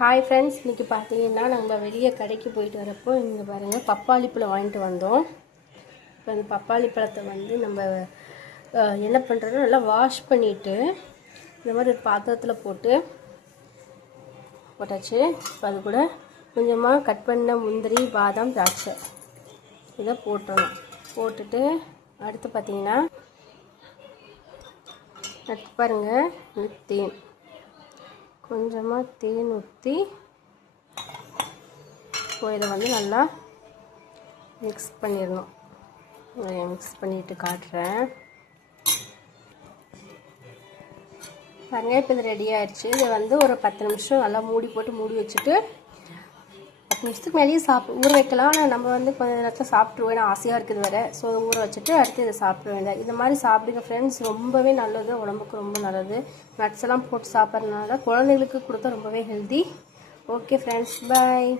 Hi friends, இன்றைக்கி பார்த்தீங்கன்னா நம்ம வெளியே கடைக்கு போயிட்டு வரப்போ இங்கே பாருங்கள் பப்பாளி பழம் வாங்கிட்டு வந்தோம். இப்போ அந்த பப்பாளி பழத்தை வந்து நம்ம என்ன பண்ணுறோன்னா நல்லா வாஷ் பண்ணிவிட்டு இந்த மாதிரி ஒரு பாத்திரத்தில் போட்டாச்சு. இப்போ அது கூட கொஞ்சமாக கட் பண்ண முந்திரி, பாதாம், திராட்சை இதை போட்டுடணும். போட்டுட்டு அடுத்து பார்த்திங்கன்னா அடுத்து பாருங்கள் தேன், கொஞ்சமாக தேன் ஊற்றி இதை வந்து நல்லா மிக்ஸ் பண்ணிடணும். மிக்ஸ் பண்ணிவிட்டு காட்டுறேன் பாருங்கள். இப்போ இது ரெடி ஆகிடுச்சு. இதை வந்து ஒரு 10 நிமிஷம் நல்லா மூடி வச்சுட்டு 10 நிமிஷத்துக்கு மேலேயே ஊற வைக்கலாம். ஆனால் நம்ம வந்து கொஞ்சம் நேரத்தில் சாப்பிட்ருவோம், ஏன்னா ஆசையாக இருக்குது வேறு. ஸோ ஊற வச்சுட்டு அடுத்து இதை சாப்பிட வேண்டாம். இந்த மாதிரி சாப்பிடுங்க ஃப்ரெண்ட்ஸ், ரொம்பவே நல்லது, உடம்புக்கு ரொம்ப நல்லது. நட்ஸ் எல்லாம் போட்டு சாப்பிட்றதுனால குழந்தைங்களுக்கு கொடுத்தா ரொம்பவே ஹெல்தி. ஓகே ஃப்ரெண்ட்ஸ், பாய்.